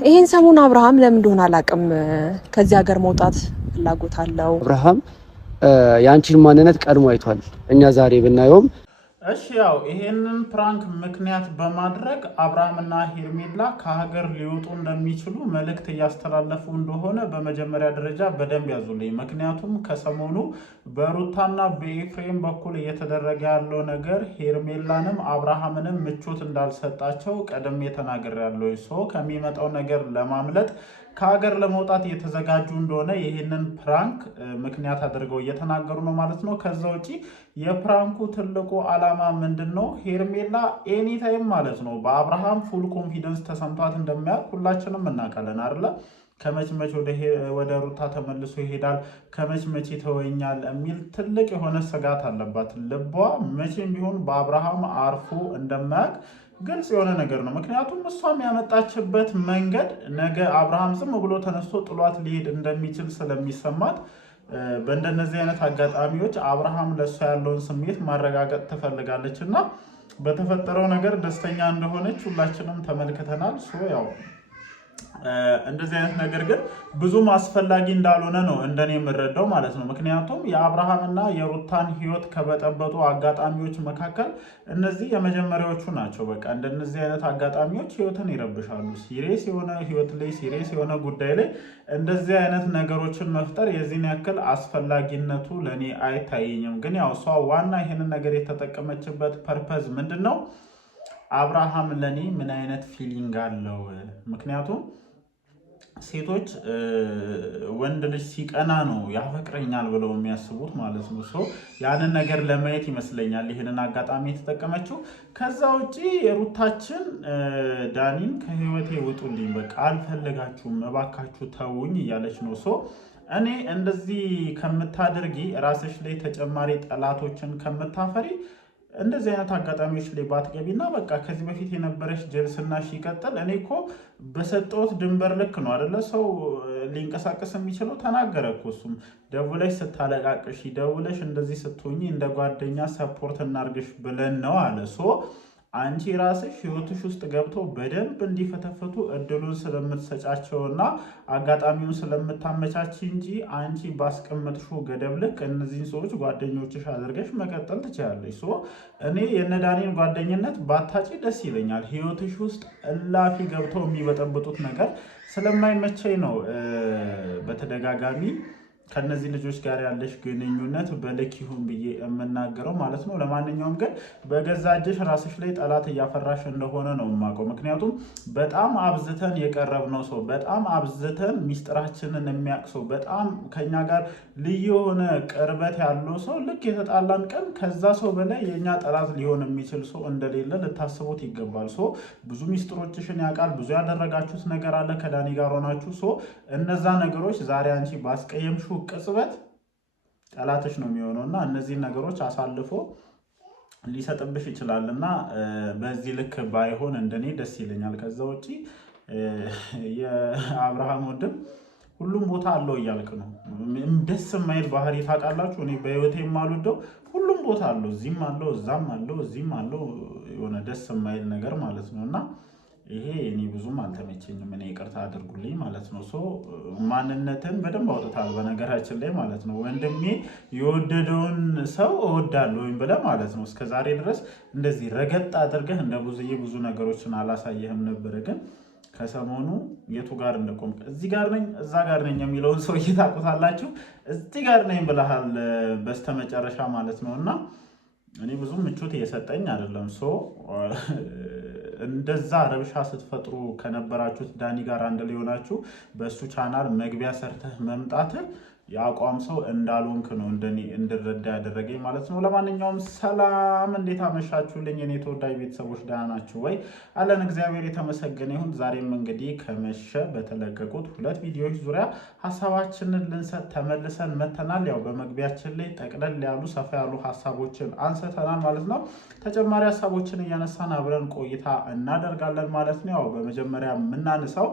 ይሄን ሰሞን አብርሃም ለምን እንደሆነ አላውቅም ከዚህ ሀገር መውጣት ፍላጎት አለው። አብርሃም ያንቺን ማንነት ቀድሞ አይቷል። እኛ ዛሬ ብናየውም እሺ ያው ይሄንን ፕራንክ ምክንያት በማድረግ አብርሃምና ሄርሜላ ከሀገር ሊወጡ እንደሚችሉ መልእክት እያስተላለፉ እንደሆነ በመጀመሪያ ደረጃ በደንብ ያዙልኝ። ምክንያቱም ከሰሞኑ በሩታና በኤፍሬም በኩል እየተደረገ ያለው ነገር ሄርሜላንም አብርሃምንም ምቾት እንዳልሰጣቸው ቀደም ተናግሬያለሁ። ሶ ከሚመጣው ነገር ለማምለጥ ከሀገር ለመውጣት እየተዘጋጁ እንደሆነ ይህንን ፕራንክ ምክንያት አድርገው እየተናገሩ ነው ማለት ነው። ከዛ ውጪ የፕራንኩ ትልቁ ዓላማ ምንድነው? ሄርሜላ ኤኒታይም ማለት ነው በአብርሃም ፉል ኮንፊደንስ ተሰምቷት እንደሚያውቅ ሁላችንም እናውቃለን አይደለ? ከመች መች ወደ ሩታ ተመልሶ ይሄዳል፣ ከመች መች ይተወኛል የሚል ትልቅ የሆነ ስጋት አለባት። ልቧ መቼም ቢሆን በአብርሃም አርፎ እንደማያውቅ ግልጽ የሆነ ነገር ነው። ምክንያቱም እሷም ያመጣችበት መንገድ ነገ አብርሃም ዝም ብሎ ተነስቶ ጥሏት ሊሄድ እንደሚችል ስለሚሰማት በእንደነዚህ አይነት አጋጣሚዎች አብርሃም ለእሷ ያለውን ስሜት ማረጋገጥ ትፈልጋለች እና በተፈጠረው ነገር ደስተኛ እንደሆነች ሁላችንም ተመልክተናል። ያው እንደዚህ አይነት ነገር ግን ብዙም አስፈላጊ እንዳልሆነ ነው እንደኔ የምረዳው ማለት ነው። ምክንያቱም የአብርሃምና የሩታን ህይወት ከበጠበጡ አጋጣሚዎች መካከል እነዚህ የመጀመሪያዎቹ ናቸው። በቃ እንደነዚህ አይነት አጋጣሚዎች ህይወትን ይረብሻሉ። ሲሪየስ የሆነ ህይወት ላይ ሲሪየስ የሆነ ጉዳይ ላይ እንደዚህ አይነት ነገሮችን መፍጠር የዚህን ያክል አስፈላጊነቱ ለኔ አይታየኝም። ግን ያው እሷ ዋና ይሄንን ነገር የተጠቀመችበት ፐርፐዝ ምንድነው? አብርሃም ለኔ ምን አይነት ፊሊንግ አለው? ምክንያቱም ሴቶች ወንድ ልጅ ሲቀና ነው ያፈቅረኛል ብለው የሚያስቡት ማለት ነው። ያንን ነገር ለማየት ይመስለኛል ይህንን አጋጣሚ የተጠቀመችው። ከዛ ውጪ የሩታችን ዳኒን ከህይወቴ ውጡልኝ፣ በቃ አልፈልጋችሁም፣ እባካችሁ ተውኝ እያለች ነው። እኔ እንደዚህ ከምታደርጊ ራስሽ ላይ ተጨማሪ ጠላቶችን ከምታፈሪ እንደዚህ አይነት አጋጣሚዎች ላይ ባትገቢና በቃ ከዚህ በፊት የነበረሽ ጀልስናሽ ይቀጥል። እኔ እኮ በሰጠሁት ድንበር ልክ ነው አይደለ ሰው ሊንቀሳቀስ የሚችለው። ተናገረ እኮ እሱም ደውለሽ ስታለቃቅሽ ደውለሽ እንደዚህ ስትሆኚ እንደ ጓደኛ ሰፖርት እናርግሽ ብለን ነው አለ። አንቺ ራስሽ ህይወትሽ ውስጥ ገብተው በደንብ እንዲፈተፈቱ እድሉን ስለምትሰጫቸውና አጋጣሚውን ስለምታመቻች እንጂ አንቺ ባስቀመጥሽው ገደብ ልክ እነዚህን ሰዎች ጓደኞችሽ አድርገሽ መቀጠል ትችላለሽ። እኔ የነዳኒን ጓደኝነት ባታጪ ደስ ይለኛል። ህይወትሽ ውስጥ እላፊ ገብተው የሚበጠብጡት ነገር ስለማይመቸኝ ነው በተደጋጋሚ ከነዚህ ልጆች ጋር ያለሽ ግንኙነት በልክ ይሁን ብዬ የምናገረው ማለት ነው። ለማንኛውም ግን በገዛ እጅሽ ራስሽ ላይ ጠላት እያፈራሽ እንደሆነ ነው የማውቀው። ምክንያቱም በጣም አብዝተን የቀረብነው ሰው፣ በጣም አብዝተን ሚስጥራችንን የሚያውቅ ሰው፣ በጣም ከኛ ጋር ልዩ የሆነ ቅርበት ያለው ሰው ልክ የተጣላን ቀን ከዛ ሰው በላይ የኛ ጠላት ሊሆን የሚችል ሰው እንደሌለ ልታስቡት ይገባል። ብዙ ሚስጥሮችሽን ያውቃል። ብዙ ያደረጋችሁት ነገር አለ ከዳኒ ጋር ሆናችሁ። እነዛ ነገሮች ዛሬ አንቺ ባስቀየምሽው ቅጽበት ጠላትሽ ነው የሚሆነው እና እነዚህን ነገሮች አሳልፎ ሊሰጥብሽ ይችላል እና በዚህ ልክ ባይሆን እንደኔ ደስ ይለኛል። ከዛ ውጪ የአብርሃም ወንድም ሁሉም ቦታ አለው እያልክ ነው። ደስ የማይል ባህሪ ታውቃላችሁ። እኔ በህይወቴ የማልወደው ሁሉም ቦታ አለው፣ እዚህም አለው፣ እዛም አለው፣ እዚህም አለው፣ የሆነ ደስ የማይል ነገር ማለት ነው እና ይሄ እኔ ብዙም አልተመቸኝም። እኔ ይቅርታ አድርጉልኝ ማለት ነው። ማንነትን በደንብ አውጥታል በነገራችን ላይ ማለት ነው። ወንድሜ የወደደውን ሰው እወዳለሁኝ ብለህ ማለት ነው። እስከዛሬ ድረስ እንደዚህ ረገጥ አድርገህ እንደ ብዙዬ ብዙ ነገሮችን አላሳየህም ነበረ። ግን ከሰሞኑ የቱ ጋር እንደቆም እዚህ ጋር ነኝ እዛ ጋር ነኝ የሚለውን ሰው ታውቁታላችሁ። እዚህ ጋር ነኝ ብለሃል በስተመጨረሻ ማለት ነው እና እኔ ብዙም ምቾት እየሰጠኝ አይደለም። እንደዛ ረብሻ ስትፈጥሩ ከነበራችሁት ዳኒ ጋር አንድ ላይ ሆናችሁ በእሱ ቻናል መግቢያ ሰርተህ መምጣትህ የአቋም ሰው እንዳልሆንክ ነው እንደኔ እንድረዳ ያደረገኝ ማለት ነው። ለማንኛውም ሰላም፣ እንዴት አመሻችሁልኝ የኔ ተወዳጅ ቤተሰቦች? ደህና ናችሁ ወይ? አለን እግዚአብሔር የተመሰገነ ይሁን። ዛሬም እንግዲህ ከመሸ በተለቀቁት 2 ቪዲዮዎች ዙሪያ ሀሳባችንን ልንሰጥ ተመልሰን መተናል። ያው በመግቢያችን ላይ ጠቅለል ያሉ ሰፋ ያሉ ሀሳቦችን አንስተናል ማለት ነው። ተጨማሪ ሀሳቦችን እያነሳን አብረን ቆይታ እናደርጋለን ማለት ነው። ያው በመጀመሪያ የምናነሳው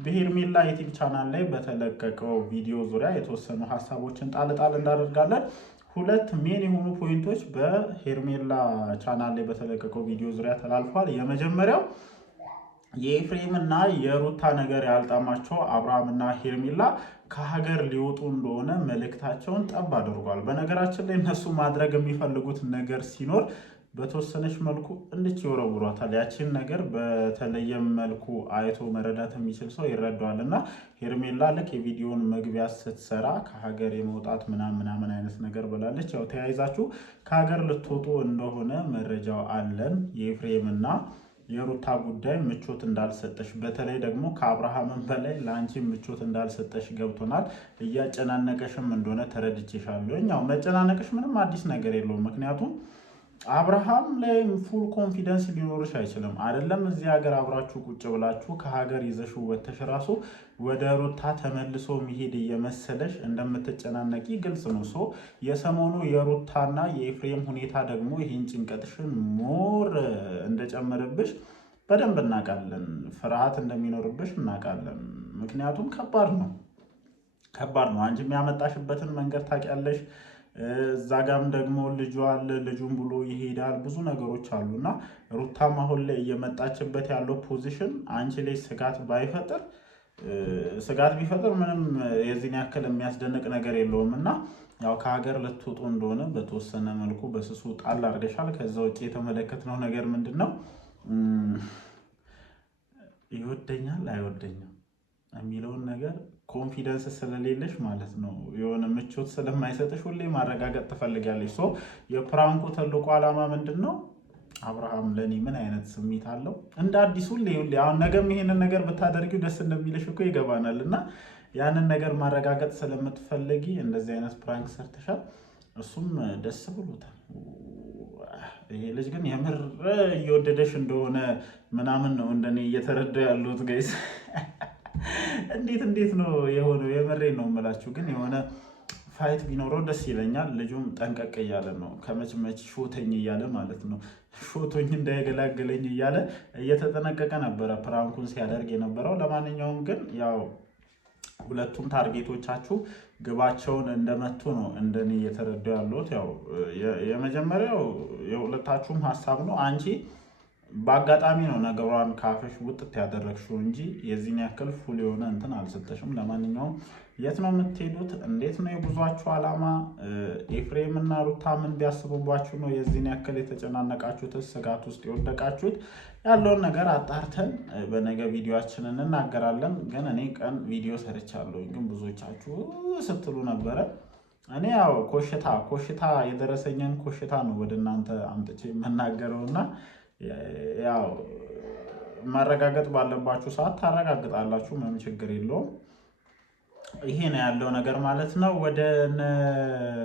በሄርሜላ ዩቲዩብ ቻናል ላይ በተለቀቀው ቪዲዮ ዙሪያ የተወሰኑ ሀሳቦችን ጣል እንዳደርጋለን። 2 ሜን የሆኑ ፖይንቶች በሄርሜላ ቻናል ላይ በተለቀቀው ቪዲዮ ዙሪያ ተላልፏል። የመጀመሪያው የኤፍሬም እና የሩታ ነገር ያልጣማቸው አብርሃምና ሄርሜላ ከሀገር ሊወጡ እንደሆነ መልእክታቸውን ጠብ አድርጓል። በነገራችን ላይ እነሱ ማድረግ የሚፈልጉት ነገር ሲኖር በተወሰነች መልኩ እንድች ይወረውሯታል። ያችን ነገር በተለየ መልኩ አይቶ መረዳት የሚችል ሰው ይረዳዋል። እና ሄርሜላ ልክ የቪዲዮን መግቢያ ስትሰራ ከሀገር የመውጣት ምናምን አይነት ነገር ብላለች። ያው ተያይዛችሁ ከሀገር ልትወጡ እንደሆነ መረጃው አለን። የኤፍሬምና የሩታ ጉዳይ ምቾት እንዳልሰጠሽ፣ በተለይ ደግሞ ከአብርሃምን በላይ ለአንቺ ምቾት እንዳልሰጠሽ ገብቶናል። እያጨናነቀሽም እንደሆነ ተረድቼሻለሁ። ያው መጨናነቅሽ ምንም አዲስ ነገር የለውም። ምክንያቱም አብርሃም ላይ ፉል ኮንፊደንስ ሊኖርሽ አይችልም። አይደለም እዚህ ሀገር አብራችሁ ቁጭ ብላችሁ ከሀገር ይዘሽ ወተሽ ራሱ ወደ ሩታ ተመልሶ መሄድ እየመሰለሽ እንደምትጨናነቂ ግልጽ ነው። ሶ የሰሞኑ የሩታና የኤፍሬም ሁኔታ ደግሞ ይህን ጭንቀትሽን ሞር እንደጨመረብሽ በደንብ እናውቃለን። ፍርሃት እንደሚኖርብሽ እናውቃለን። ምክንያቱም ከባድ ነው። አንቺ የሚያመጣሽበትን መንገድ ታውቂያለሽ። እዛ ጋም ደግሞ ልጁ አለ። ልጁን ብሎ ይሄዳል። ብዙ ነገሮች አሉና ሩታም አሁን ላይ እየመጣችበት ያለው ፖዚሽን አንቺ ላይ ስጋት ቢፈጥር ምንም የዚህን ያክል የሚያስደንቅ ነገር የለውም። እና ያው ከሀገር ልትወጡ እንደሆነ በተወሰነ መልኩ በስሱ ጣል አድርገሻል። ከዛ ውጭ የተመለከትነው ነገር ምንድን ነው? ይወደኛል አይወደኝም የሚለውን ነገር ኮንፊደንስ ስለሌለሽ ማለት ነው፣ የሆነ ምቾት ስለማይሰጥሽ ሁሌ ማረጋገጥ ትፈልጊያለሽ። ሶ የፕራንኩ ትልቁ ዓላማ ምንድን ነው? አብርሃም ለእኔ ምን አይነት ስሜት አለው? እንደ አዲስ ሁሌ አሁን ነገም ይሄንን ነገር ብታደርጊው ደስ እንደሚልሽ እኮ ይገባናል። እና ያንን ነገር ማረጋገጥ ስለምትፈልጊ እንደዚህ አይነት ፕራንክ ሰርተሻል። እሱም ደስ ብሎታል። ይሄ ልጅ ግን የምር እየወደደሽ እንደሆነ ምናምን ነው እንደኔ እየተረዳ ያሉት ጋይስ። እንዴት ነው የሆነው? የመሬን ነው የምላችሁ። ግን የሆነ ፋይት ቢኖረው ደስ ይለኛል። ልጁም ጠንቀቅ እያለ ነው፣ ከመች ሾተኝ እያለ ማለት ነው። ሾቶኝ እንዳይገላገለኝ እያለ እየተጠነቀቀ ነበረ ፕራንኩን ሲያደርግ የነበረው። ለማንኛውም ግን ያው ሁለቱም ታርጌቶቻችሁ ግባቸውን እንደመቱ ነው እንደኔ እየተረዳ ያሉት። ያው የመጀመሪያው የሁለታችሁም ሀሳብ ነው። አንቺ በአጋጣሚ ነው ነገሯን ካፈሽ ውጥት ያደረግሽው እንጂ የዚህን ያክል ፉል የሆነ እንትን አልሰጠሽም። ለማንኛውም የት ነው የምትሄዱት? እንዴት ነው የጉዟችሁ ዓላማ? ኤፍሬም እና ሩታ ምን ቢያስቡባችሁ ነው የዚህን ያክል የተጨናነቃችሁት፣ ስጋት ውስጥ የወደቃችሁት? ያለውን ነገር አጣርተን በነገ ቪዲዮአችን እንናገራለን። ግን እኔ ቀን ቪዲዮ ሰርቻለሁ፣ ግን ብዙዎቻችሁ ስትሉ ነበረ። እኔ ያው ኮሽታ የደረሰኝን ኮሽታ ነው ወደ እናንተ አምጥቼ የምናገረውና ያው ማረጋገጥ ባለባችሁ ሰዓት ታረጋግጣላችሁ። ምንም ችግር የለውም። ይሄ ነው ያለው ነገር ማለት ነው። ወደ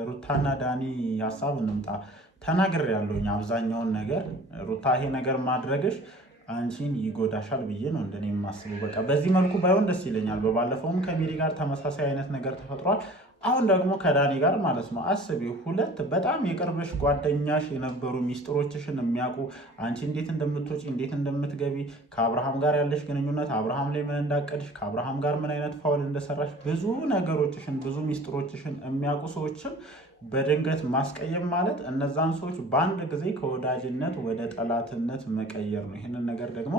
ሩታና ዳኒ ሀሳብ እንምጣ። ተናግሬያለሁኝ አብዛኛውን ነገር። ሩታ ይሄ ነገር ማድረግሽ አንቺን ይጎዳሻል ብዬ ነው እንደኔ የማስበው። በቃ በዚህ መልኩ ባይሆን ደስ ይለኛል። በባለፈውም ከሜሪ ጋር ተመሳሳይ አይነት ነገር ተፈጥሯል። አሁን ደግሞ ከዳኒ ጋር ማለት ነው። አስቢ፣ ሁለት በጣም የቅርብሽ ጓደኛሽ የነበሩ ሚስጥሮችሽን የሚያውቁ አንቺ እንዴት እንደምትወጪ እንዴት እንደምትገቢ፣ ከአብርሃም ጋር ያለሽ ግንኙነት፣ አብርሃም ላይ ምን እንዳቀድሽ፣ ከአብርሃም ጋር ምን አይነት ፋውል እንደሰራሽ፣ ብዙ ነገሮችሽን ብዙ ሚስጥሮችሽን የሚያውቁ ሰዎችን በድንገት ማስቀየም ማለት እነዛን ሰዎች በአንድ ጊዜ ከወዳጅነት ወደ ጠላትነት መቀየር ነው። ይህንን ነገር ደግሞ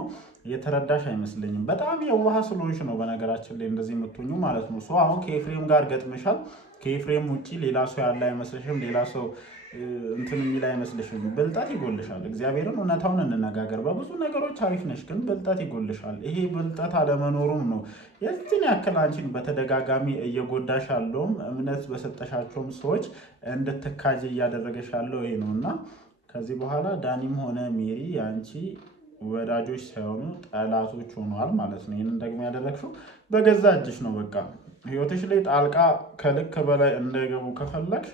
የተረዳሽ አይመስለኝም። በጣም የዋህ ስለሆንሽ ነው በነገራችን ላይ እንደዚህ የምትሆኙ ማለት ነው። አሁን ከኤፍሬም ጋር ገጥመሻል። ከኤፍሬም ውጭ ሌላ ሰው ያለ አይመስልሽም። ሌላ ሰው እንትን የሚል አይመስልሽም። ብልጠት ይጎልሻል። እግዚአብሔርን እውነታውን እንነጋገር። በብዙ ነገሮች አሪፍ ነሽ፣ ግን ብልጠት ይጎልሻል። ይሄ ብልጠት አለመኖሩም ነው የዚህን ያክል አንቺን በተደጋጋሚ እየጎዳሽ ያለውም እምነት በሰጠሻቸውም ሰዎች እንድትካጅ እያደረገሽ ያለው ይሄ ነው። እና ከዚህ በኋላ ዳኒም ሆነ ሜሪ የአንቺ ወዳጆች ሳይሆኑ ጠላቶች ሆነዋል ማለት ነው። ይህንን ደግሞ ያደረግሽው በገዛ እጅሽ ነው። በቃ ህይወትሽ ላይ ጣልቃ ከልክ በላይ እንዳይገቡ ከፈለግሽ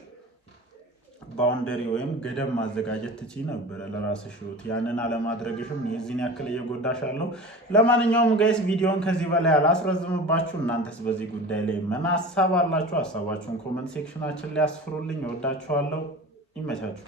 ባውንደሪ ወይም ገደብ ማዘጋጀት ትችይ ነበረ ለራስሽ ህይወት። ያንን አለማድረግሽም የዚህን ያክል እየጎዳሽ አለው። ለማንኛውም ጋይስ ቪዲዮን ከዚህ በላይ አላስረዝምባችሁ። እናንተስ በዚህ ጉዳይ ላይ ምን ሀሳብ አላችሁ? ሀሳባችሁን ኮመንት ሴክሽናችን ላይ አስፍሩልኝ። እወዳችኋለሁ። ይመቻችሁ።